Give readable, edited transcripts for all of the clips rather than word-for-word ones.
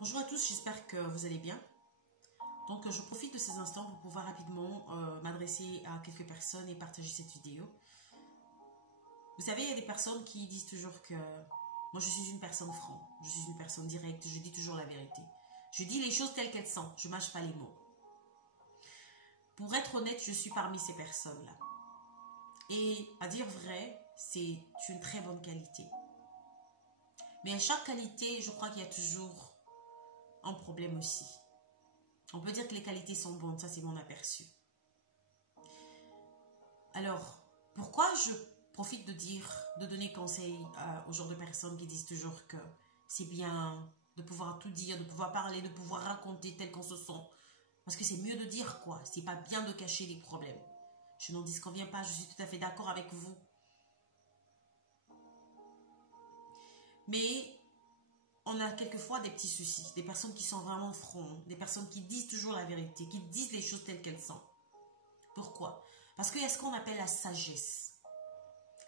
Bonjour à tous, j'espère que vous allez bien. Donc, je profite de ces instants pour pouvoir rapidement m'adresser à quelques personnes et partager cette vidéo. Vous savez, il y a des personnes qui disent toujours que moi, je suis une personne franche, je suis une personne directe, je dis toujours la vérité. Je dis les choses telles qu'elles sont, je ne mâche pas les mots. Pour être honnête, je suis parmi ces personnes-là. Et à dire vrai, c'est une très bonne qualité. Mais à chaque qualité, je crois qu'il y a toujours un problème aussi. On peut dire que les qualités sont bonnes, ça c'est mon aperçu. Alors, pourquoi je profite de donner conseil aux genres de personnes qui disent toujours que c'est bien de pouvoir tout dire, de pouvoir parler, de pouvoir raconter tel qu'on se sent. Parce que c'est mieux de dire quoi, c'est pas bien de cacher les problèmes. Je n'en disconviens pas, je suis tout à fait d'accord avec vous. Mais on a quelquefois des petits soucis, des personnes qui sont vraiment francs, des personnes qui disent toujours la vérité, qui disent les choses telles qu'elles sont. Pourquoi? Parce qu'il y a ce qu'on appelle la sagesse.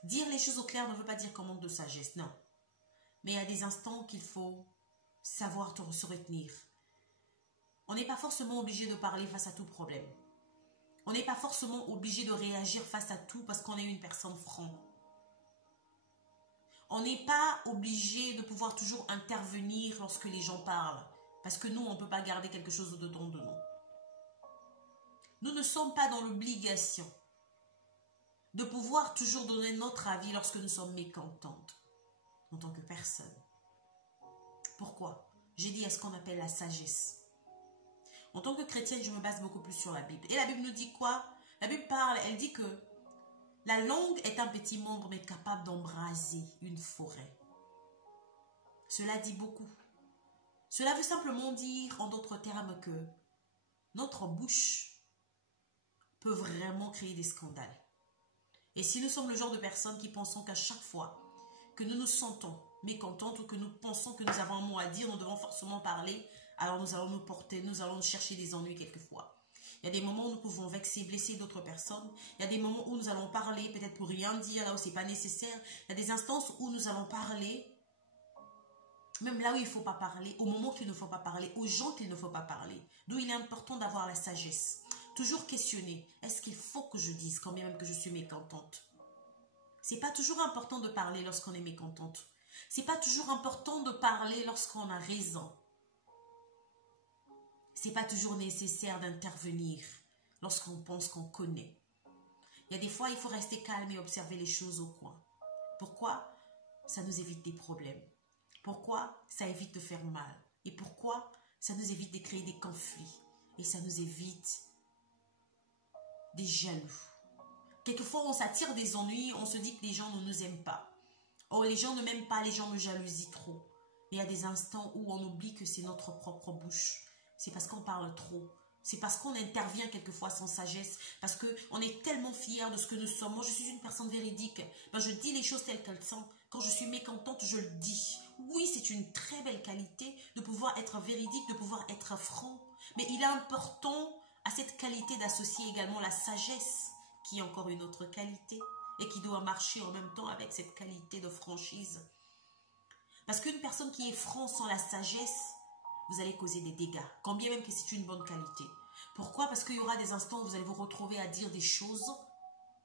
Dire les choses au clair ne veut pas dire qu'on manque de sagesse, non. Mais il y a des instants qu'il faut savoir se retenir. On n'est pas forcément obligé de parler face à tout problème. On n'est pas forcément obligé de réagir face à tout parce qu'on est une personne franche. On n'est pas obligé de pouvoir toujours intervenir lorsque les gens parlent. Parce que nous, on ne peut pas garder quelque chose au-dedans de nous. Nous ne sommes pas dans l'obligation de pouvoir toujours donner notre avis lorsque nous sommes mécontentes en tant que personne. Pourquoi? J'ai dit à ce qu'on appelle la sagesse. En tant que chrétienne, je me base beaucoup plus sur la Bible. Et la Bible nous dit quoi? La Bible parle, elle dit que la langue est un petit membre, mais capable d'embraser une forêt. Cela dit beaucoup. Cela veut simplement dire, en d'autres termes, que notre bouche peut vraiment créer des scandales. Et si nous sommes le genre de personnes qui pensons qu'à chaque fois que nous nous sentons mécontentes ou que nous pensons que nous avons un mot à dire, nous devons forcément parler, alors nous allons nous porter, nous allons chercher des ennuis quelquefois. Il y a des moments où nous pouvons vexer, blesser d'autres personnes. Il y a des moments où nous allons parler, peut-être pour rien dire, là où ce n'est pas nécessaire. Il y a des instances où nous allons parler, même là où il ne faut pas parler, au moment qu'il ne faut pas parler, aux gens qu'il ne faut pas parler. D'où il est important d'avoir la sagesse. Toujours questionner, est-ce qu'il faut que je dise, quand même que je suis mécontente? C'est pas toujours important de parler lorsqu'on est mécontente. C'est pas toujours important de parler lorsqu'on a raison. C'est pas toujours nécessaire d'intervenir lorsqu'on pense qu'on connaît. Il y a des fois, il faut rester calme et observer les choses au coin. Pourquoi? Ça nous évite des problèmes. Pourquoi? Ça évite de faire mal. Et pourquoi? Ça nous évite de créer des conflits. Et ça nous évite des jaloux. Quelquefois, on s'attire des ennuis, on se dit que les gens ne nous aiment pas. Oh, les gens ne m'aiment pas, les gens me jalousent trop. Mais il y a des instants où on oublie que c'est notre propre bouche. C'est parce qu'on parle trop. C'est parce qu'on intervient quelquefois sans sagesse. Parce qu'on est tellement fiers de ce que nous sommes. Moi, je suis une personne véridique. Ben, je dis les choses telles qu'elles sont. Quand je suis mécontente, je le dis. Oui, c'est une très belle qualité de pouvoir être véridique, de pouvoir être franc. Mais il est important à cette qualité d'associer également la sagesse, qui est encore une autre qualité et qui doit marcher en même temps avec cette qualité de franchise. Parce qu'une personne qui est franche sans la sagesse, vous allez causer des dégâts, quand bien même que c'est une bonne qualité. Pourquoi? Parce qu'il y aura des instants où vous allez vous retrouver à dire des choses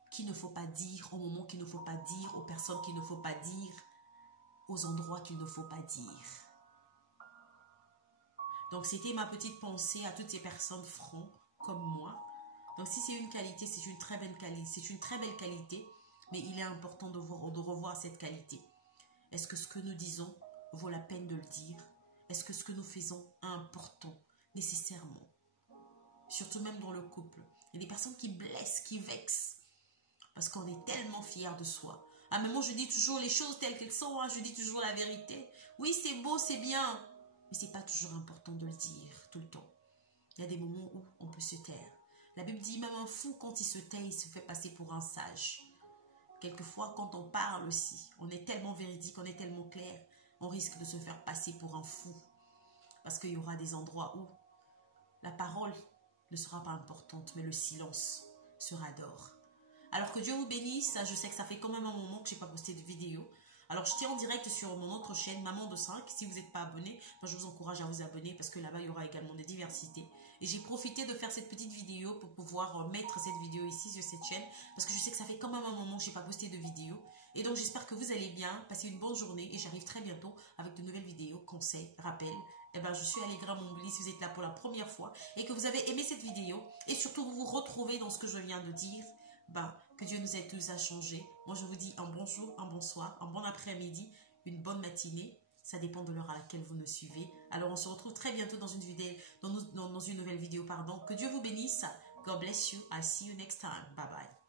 qu'il ne faut pas dire, au moment qu'il ne faut pas dire, aux personnes qu'il ne faut pas dire, aux endroits qu'il ne faut pas dire. Donc c'était ma petite pensée à toutes ces personnes francs comme moi. Donc si c'est une qualité, c'est une très belle qualité, c'est une très belle qualité, mais il est important de revoir cette qualité. Est-ce que ce que nous disons vaut la peine de le dire? Est-ce que ce que nous faisons est important, nécessairement? Surtout même dans le couple. Il y a des personnes qui blessent, qui vexent, parce qu'on est tellement fiers de soi. À un moment, je dis toujours les choses telles qu'elles sont, hein, je dis toujours la vérité. Oui, c'est beau, c'est bien, mais ce n'est pas toujours important de le dire tout le temps. Il y a des moments où on peut se taire. La Bible dit même un fou, quand il se tait, il se fait passer pour un sage. Quelquefois, quand on parle aussi, on est tellement véridique, on est tellement clair, on risque de se faire passer pour un fou. Parce qu'il y aura des endroits où la parole ne sera pas importante, mais le silence sera d'or. Alors que Dieu vous bénisse, je sais que ça fait quand même un moment que je n'ai pas posté de vidéo. Alors, je tiens en direct sur mon autre chaîne, Maman de 5. Si vous n'êtes pas abonné, je vous encourage à vous abonner parce que là-bas, il y aura également des diversités. Et j'ai profité de faire cette petite vidéo pour pouvoir mettre cette vidéo ici sur cette chaîne parce que je sais que ça fait quand même un moment que je n'ai pas posté de vidéo. Et donc, j'espère que vous allez bien, passez une bonne journée et j'arrive très bientôt avec de nouvelles vidéos, conseils, rappels. Je suis Allegra Mombli si vous êtes là pour la première fois et que vous avez aimé cette vidéo et surtout vous vous retrouvez dans ce que je viens de dire. Que Dieu nous aide tous à changer. Moi, je vous dis un bonjour, un bonsoir, un bon après-midi, une bonne matinée. Ça dépend de l'heure à laquelle vous nous suivez. Alors, on se retrouve très bientôt dans une vidéo, dans une nouvelle vidéo, pardon. Que Dieu vous bénisse. God bless you. I'll see you next time. Bye bye.